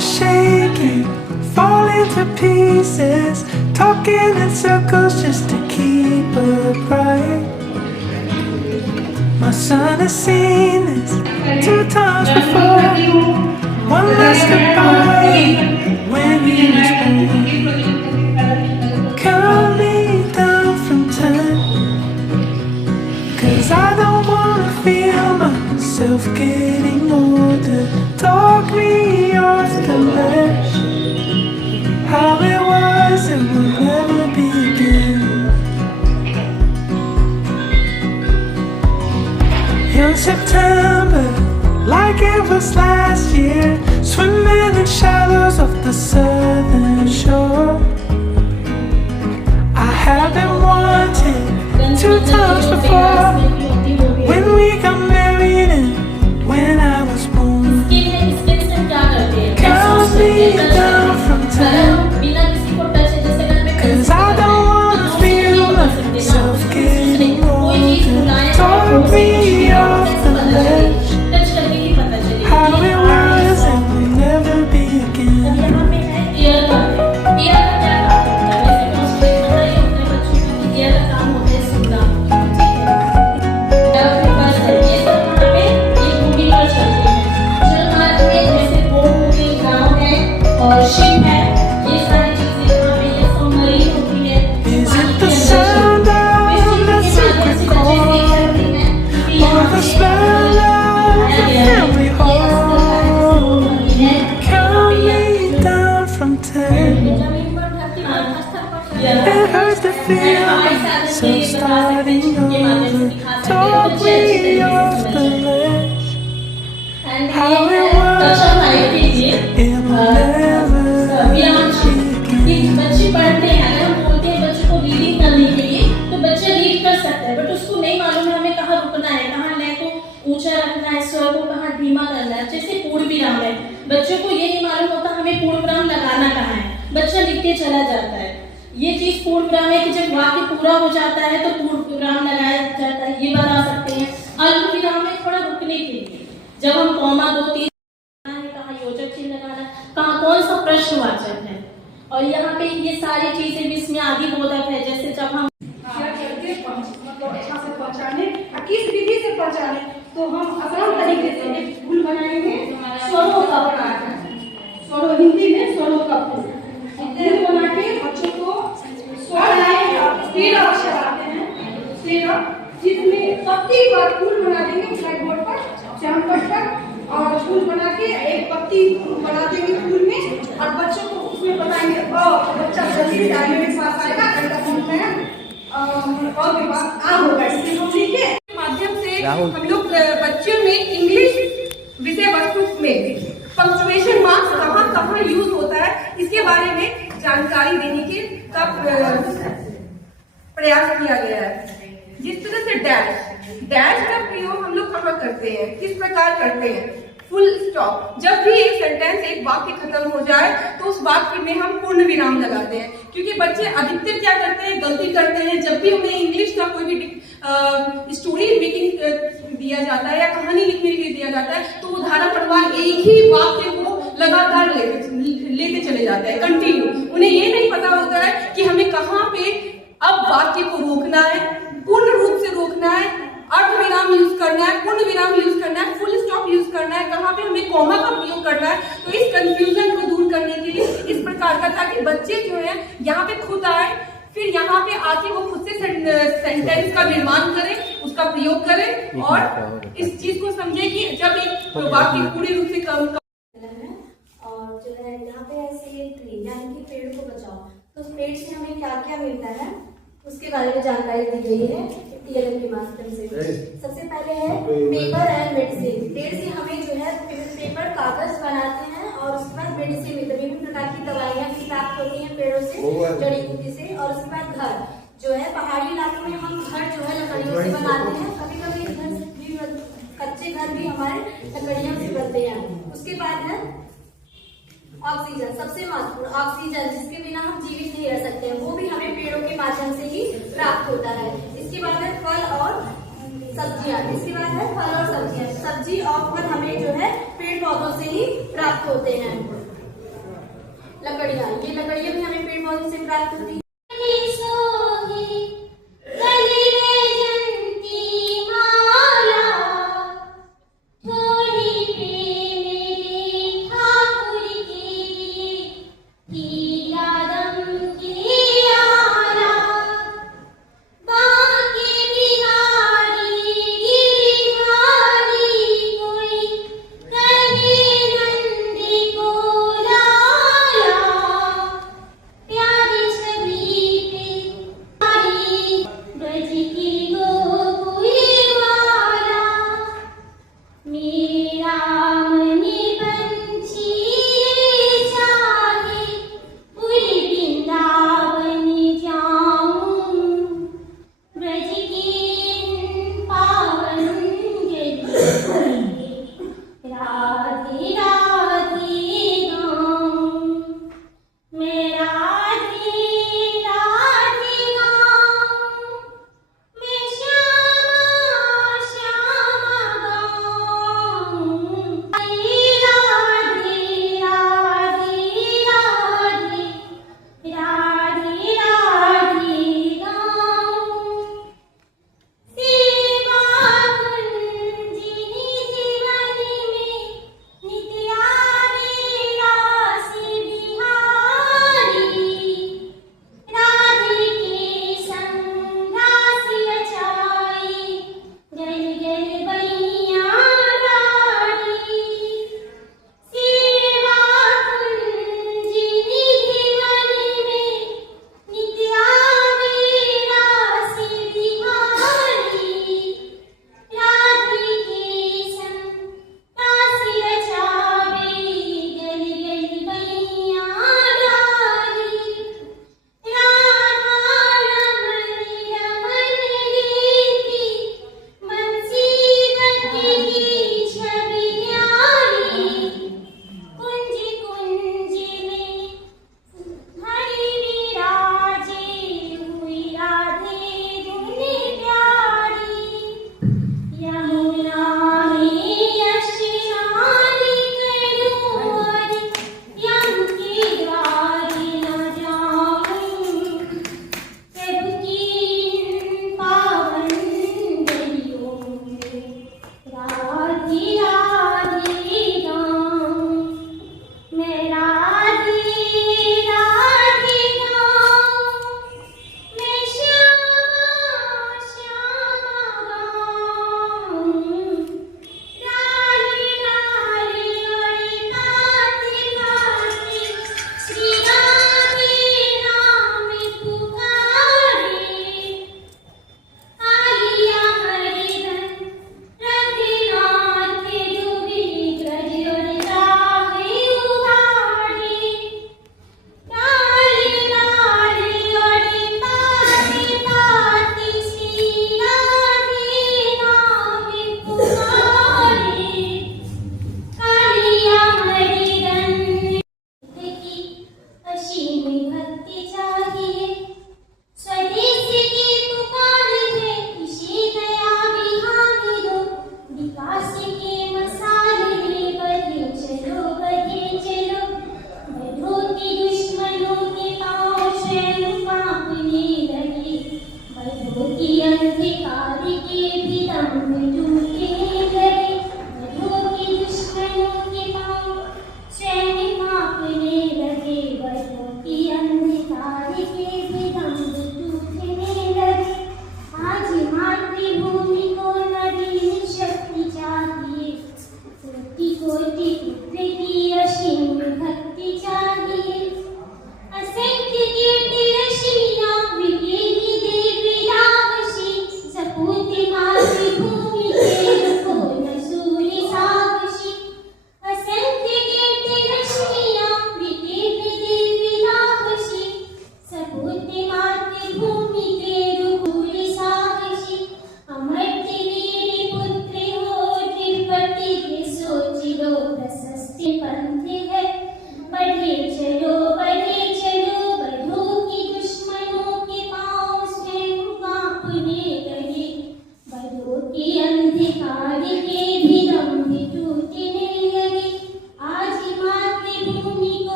was shaking, falling to pieces, talking in circles just to keep upright. My son has seen this 2 times before. One last goodbye when he was born. Count me down from 10, 'cause I don't wanna feel myself getting older. Talk me off the ledge. How it was, it will never be again. In September, like it was last year, swimming in shallows of the southern shore. I have been wanting 2 times before, when we got married and when I was born. Count me down from 10, 'cause I don't wanna feel myself getting older. Talk me off the ledge. How it was, it will never be again. Is it the sound of the secret chord, or the smell of the family home? Count me down from 10. It hurts to feel myself starting over. Talk me off the ledge. How it was, it will never be again. बच्चे पढ़ते हैं, अगर हम बोलते हैं बच्चों को reading करने के लिए तो बच्चा रीड कर सकता है, बट उसको नहीं मालूम है हमें कहाँ रुकना है, कहाँ लय को ऊंचा रखना है, स्वर को कहाँ धीमा करना है। जैसे पूर्ण विराम है, बच्चों को ये नहीं मालूम होता हमें पूर्ण विराम लगाना कहाँ है, बच्चा लिखते चला जाता है। ये चीज पूर्ण विराम है कि जब वाक्य पूरा हो जाता है तो पूर्ण विराम लगाया जाता है, ये बता सकते हैं। अल्प विराम है थोड़ा रुकने के लिए, जब हम कॉमा 2-3 कहाँ योजक चिन्ह लगाना, कहाँ कौन सा प्रश्नवाचक है, और यहाँ पे ये सारी चीजें भी इसमें आदि बोधक है। जैसे जब हम मतलब अच्छा से पहुँचाने, किस विधि से पहुँचाने, तो हम आसान तरीके से एक फूल बनाएंगे, स्वरों का बनाना, स्वरों हिंदी में स्वरों का फूल बना के बच्चों को स्वर आए, 13 अक्षर आते हैं, 13, जिसमें पत्ती पर फूल बना देंगे ब्लैक बोर्ड पर, चार्ट पर, और फूल बना के एक पत्ती बना देंगे फूल में, और बच्चों को उसमें बताएंगे। बच्चा जल्दी से आगे में पास आएगा, घंटा सुनते हैं और के बाद आ होगा। इसके माध्यम से हम लोग बच्चों में इंग्लिश विषय वस्तु में पंक्चुएशन मार्क्स कहाँ कहाँ यूज होता है, इसके बारे में जानकारी देने के का प्रयास किया गया है। जिस तरह से डैश का प्रयोग हम लोग कहाँ करते हैं, किस प्रकार करते हैं, फुल स्टॉप। जब भी एक सेंटेंस, एक वाक्य खत्म हो जाए तो उस वाक्य में हम पूर्ण विराम लगाते हैं, क्योंकि बच्चे अधिकतर क्या करते हैं, गलती करते हैं। जब भी उन्हें इंग्लिश का कोई भी स्टोरी मेकिंग दिया जाता है या कहानी लिखने के लिए दिया जाता है, तो वो धारा प्रवाह एक ही वाक्य को लगातार लेते चले जाते हैं, कंटिन्यू। उन्हें ये नहीं पता होता है कि हमें कहाँ पे अब वाक्य को रोकना है, पूर्ण रूप से रोकना है, अर्ध विराम यूज करना है, पूर्ण विराम यूज करना है, फुल स्टॉप यूज करना है, कहाँ पे हमें कॉमा का प्रयोग करना है। तो इस कंफ्यूजन को दूर करने के लिए इस प्रकार का, ताकि बच्चे जो है यहाँ पे खुद आए, फिर यहाँ पे आके वो खुद से सेंटेंस का निर्माण करें, उसका प्रयोग करें, और इस चीज को समझे कि जब एक वाक्य पूरी रूप से कम और जो है यहाँ पे ऐसे ट्री यानी कि पेड़ को बचाओ, तो उस पेड़ से हमें क्या क्या मिलता है उसके बारे में जानकारी दी गई है टीएलएम के माध्यम से। सबसे पहले है पेपर एंड मेडिसिन। पेड़ से हमें जो है पेपर कागज बनाते हैं, और उसके बाद मेडिसिन विभिन्न प्रकार की दवाइयाँ भी प्राप्त होती हैं पेड़ों से, जड़ी बूटी से। और उसके बाद घर जो है, पहाड़ी इलाकों में हम घर जो है लकड़ियों से बनाते हैं, कभी कभी कच्चे घर भी हमारे लकड़ियों से बनते हैं। उसके बाद है ऑक्सीजन, सबसे महत्वपूर्ण ऑक्सीजन, जिसके बिना हम जीवित नहीं रह सकते हैं, वो भी हमें पेड़ों के माध्यम से ही प्राप्त होता है। इसके बाद है फल और सब्जियां, इसके बाद है फल और सब्जियां। सब्जी और फल हमें जो है पेड़ पौधों से ही प्राप्त होते हैं। लकड़ियाँ, ये लकड़ियाँ भी हमें पेड़ पौधों से प्राप्त होती हैं। प्यारी छवि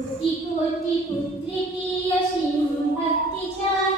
कोटि कोटि पुत्र की असीम भक्ति जान